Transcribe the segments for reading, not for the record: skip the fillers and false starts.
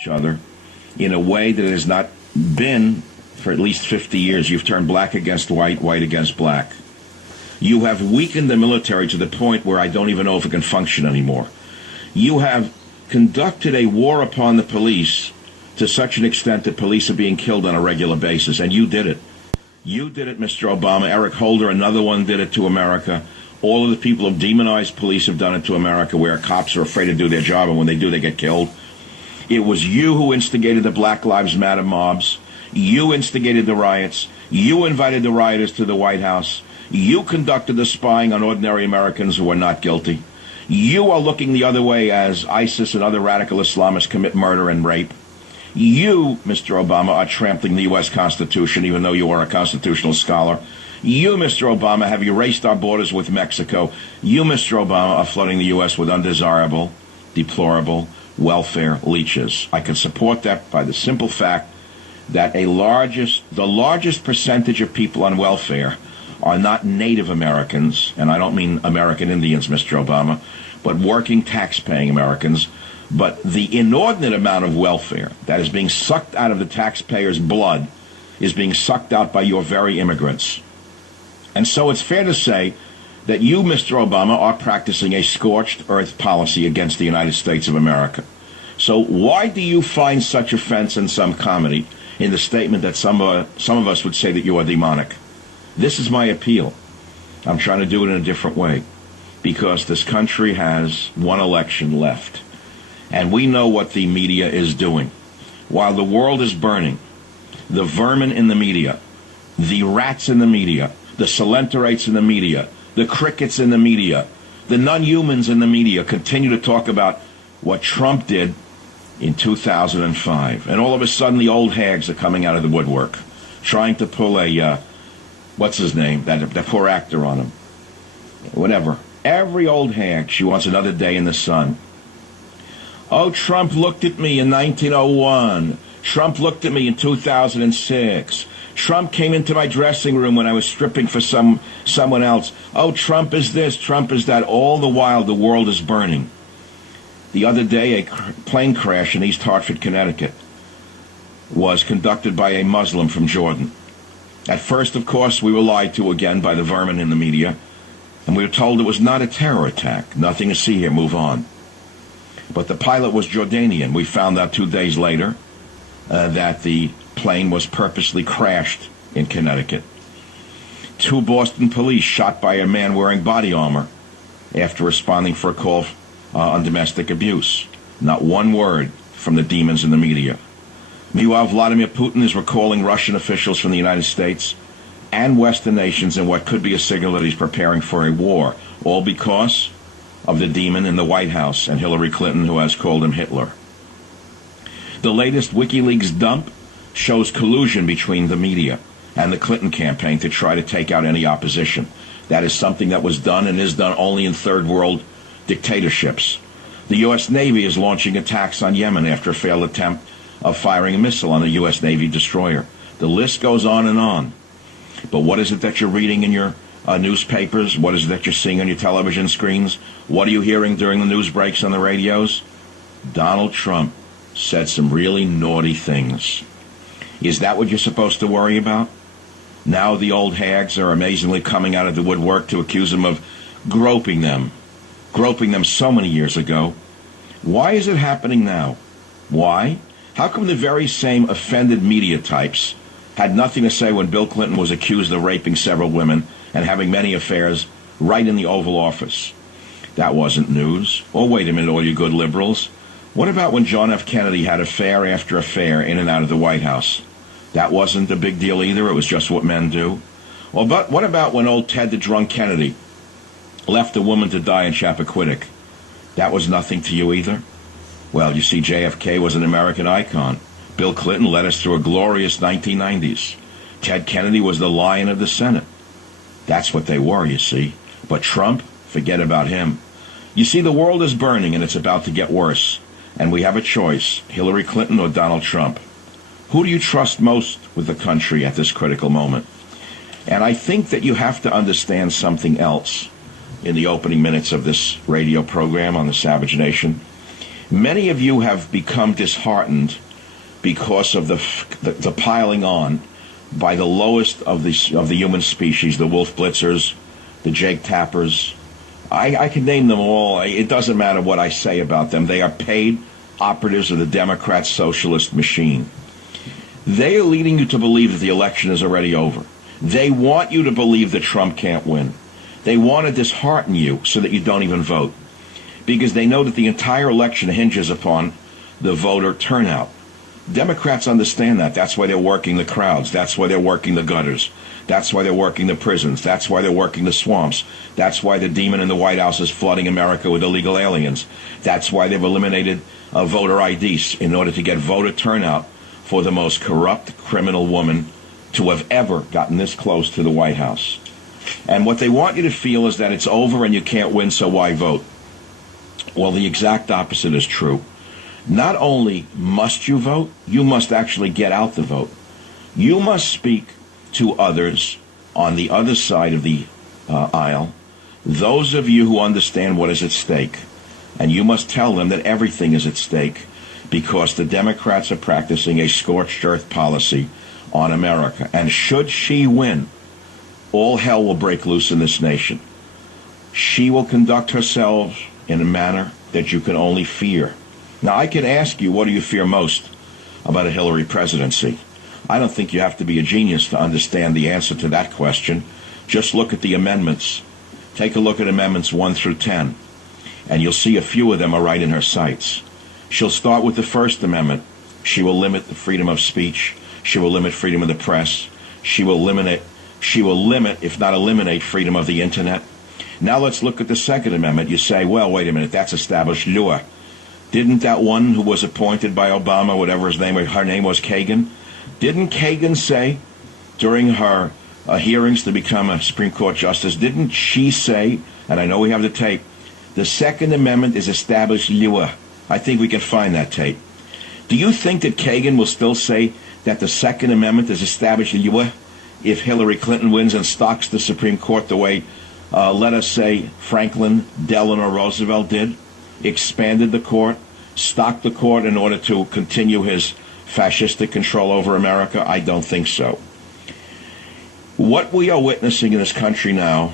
each other in a way that has not been for at least 50 years. You've turned black against white, white against black. You have weakened the military to the point where I don't even know if it can function anymore. You have conducted a war upon the police to such an extent that police are being killed on a regular basis, and you did it. You did it, Mr. Obama. Eric Holder, another one, did it to America. All of the people who have demonized police have done it to America, where cops are afraid to do their job, and when they do, they get killed. It was you who instigated the Black Lives Matter mobs. You instigated the riots. You invited the rioters to the White House. You conducted the spying on ordinary Americans who are not guilty. You are looking the other way as ISIS and other radical Islamists commit murder and rape. You, Mr. Obama, are trampling the U.S. Constitution, even though you are a constitutional scholar. You, Mr. Obama, have erased our borders with Mexico. You, Mr. Obama, are flooding the U.S. with undesirable, deplorable welfare leeches. I can support that by the simple fact that the largest percentage of people on welfare are not Native Americans, and I don't mean American Indians, Mr. Obama, but working tax-paying Americans. But the inordinate amount of welfare that is being sucked out of the taxpayers' blood is being sucked out by your very immigrants. And so it's fair to say that you, Mr. Obama, are practicing a scorched earth policy against the United States of America. So why do you find such offense and some comedy in the statement that some of us would say that you are demonic? This is my appeal. I'm trying to do it in a different way, because this country has one election left. And we know what the media is doing. While the world is burning, the vermin in the media, the rats in the media, the salenterates in the media, the crickets in the media, the non-humans in the media continue to talk about what Trump did in 2005. And all of a sudden, the old hags are coming out of the woodwork, trying to pull a, what's his name, that poor actor on him. Whatever. Every old hag, she wants another day in the sun. Oh, Trump looked at me in 1901. Trump looked at me in 2006. Trump came into my dressing room when I was stripping for someone else. Oh, Trump is this, Trump is that. All the while, the world is burning. The other day, a plane crash in East Hartford, Connecticut, was conducted by a Muslim from Jordan. At first, of course, we were lied to again by the vermin in the media, and we were told it was not a terror attack. Nothing to see here, move on. But the pilot was Jordanian. We found out 2 days later that the plane was purposely crashed in Connecticut. 2 Boston police shot by a man wearing body armor after responding for a call on domestic abuse. Not one word from the demons in the media. Meanwhile, Vladimir Putin is recalling Russian officials from the United States and Western nations in what could be a signal that he's preparing for a war, all because of the demon in the White House and Hillary Clinton, who has called him Hitler. The latest WikiLeaks dump shows collusion between the media and the Clinton campaign to try to take out any opposition. That is something that was done and is done only in third world dictatorships. The U.S. Navy is launching attacks on Yemen after a failed attempt of firing a missile on a U.S. Navy destroyer. The list goes on and on. But what is it that you're reading in your newspapers? What is it that you're seeing on your television screens? What are you hearing during the news breaks on the radios? Donald Trump said some really naughty things. Is that what you're supposed to worry about? Now the old hags are amazingly coming out of the woodwork to accuse him of groping them so many years ago. Why is it happening now? Why? How come the very same offended media types had nothing to say when Bill Clinton was accused of raping several women and having many affairs right in the Oval Office? That wasn't news. Or wait a minute, all you good liberals. What about when John F. Kennedy had affair after affair in and out of the White House? That wasn't a big deal either. It was just what men do. Well, but what about when old Ted the drunk Kennedy left a woman to die in Chappaquiddick? That was nothing to you either. Well, you see, JFK was an American icon. Bill Clinton led us through a glorious 1990s. Ted Kennedy was the lion of the Senate. That's what they were, you see. But Trump, forget about him. You see, the world is burning and it's about to get worse. And we have a choice, Hillary Clinton or Donald Trump. Who do you trust most with the country at this critical moment? And I think that you have to understand something else in the opening minutes of this radio program on the Savage Nation. Many of you have become disheartened because of the piling on by the lowest of the human species, the Wolf Blitzers, the Jake Tappers. I can name them all. It doesn't matter what I say about them. They are paid operatives of the Democrat socialist machine. They are leading you to believe that the election is already over. They want you to believe that Trump can't win. They want to dishearten you so that you don't even vote, because they know that the entire election hinges upon the voter turnout. Democrats understand that. That's why they're working the crowds. That's why they're working the gutters. That's why they're working the prisons. That's why they're working the swamps. That's why the demon in the White House is flooding America with illegal aliens. That's why they've eliminated voter IDs in order to get voter turnout for the most corrupt criminal woman to have ever gotten this close to the White House. And what they want you to feel is that it's over and you can't win, so why vote? Well, the exact opposite is true. Not only must you vote, you must actually get out the vote. You must speak to others on the other side of the aisle, those of you who understand what is at stake, and you must tell them that everything is at stake because the Democrats are practicing a scorched earth policy on America. And should she win, all hell will break loose in this nation. She will conduct herself in a manner that you can only fear. Now, I can ask you, what do you fear most about a Hillary presidency? I don't think you have to be a genius to understand the answer to that question. Just look at the amendments. Take a look at amendments 1 through 10, and you'll see a few of them are right in her sights. She'll start with the First Amendment. She will limit the freedom of speech. She will limit freedom of the press. She will limit, if not eliminate, freedom of the internet. Now let's look at the Second Amendment. You say, well, wait a minute, that's established law. Didn't that one who was appointed by Obama, whatever his name, her name was Kagan, didn't Kagan say during her hearings to become a Supreme Court justice, didn't she say, and I know we have the tape, the Second Amendment is established law? I think we can find that tape. Do you think that Kagan will still say that the Second Amendment is established law if Hillary Clinton wins and stocks the Supreme Court the way, let us say, Franklin Delano Roosevelt did? Expanded the court, stocked the court in order to continue his fascistic control over America? I don't think so. What we are witnessing in this country now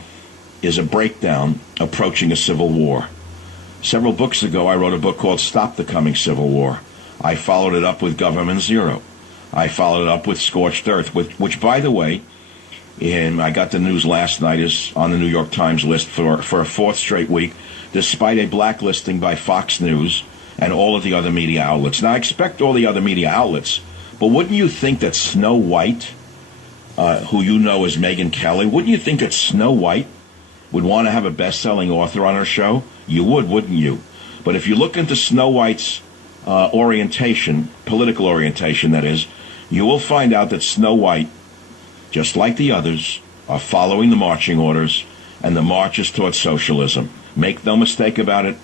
is a breakdown approaching a civil war. Several books ago, I wrote a book called Stop the Coming Civil War. I followed it up with Government Zero. I followed it up with Scorched Earth, which, by the way, I got the news last night, is on the New York Times list for a fourth straight week, despite a blacklisting by Fox News and all of the other media outlets. Now, I expect all the other media outlets, but wouldn't you think that Snow White, who you know as Megyn Kelly, wouldn't you think that Snow White would want to have a best-selling author on her show? You would, wouldn't you? But if you look into Snow White's orientation, political orientation that is, you will find out that Snow White, just like the others, are following the marching orders, and the march is towards socialism. Make no mistake about it.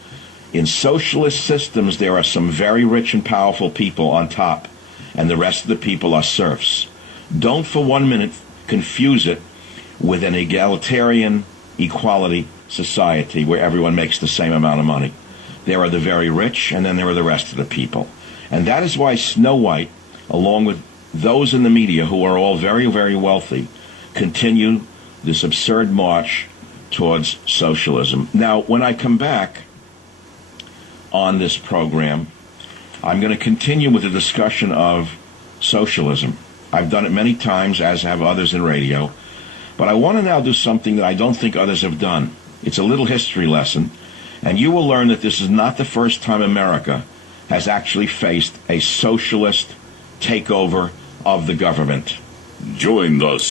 In socialist systems, there are some very rich and powerful people on top, and the rest of the people are serfs. Don't for 1 minute confuse it with an egalitarian equality society where everyone makes the same amount of money. There are the very rich, and then there are the rest of the people. And that is why Snow White, along with those in the media who are all very, very wealthy, continue this absurd march towards socialism. Now, when I come back on this program, I'm going to continue with the discussion of socialism. I've done it many times, as have others in radio, but I want to now do something that I don't think others have done. It's a little history lesson, and you will learn that this is not the first time America has actually faced a socialist takeover of the government. Join us.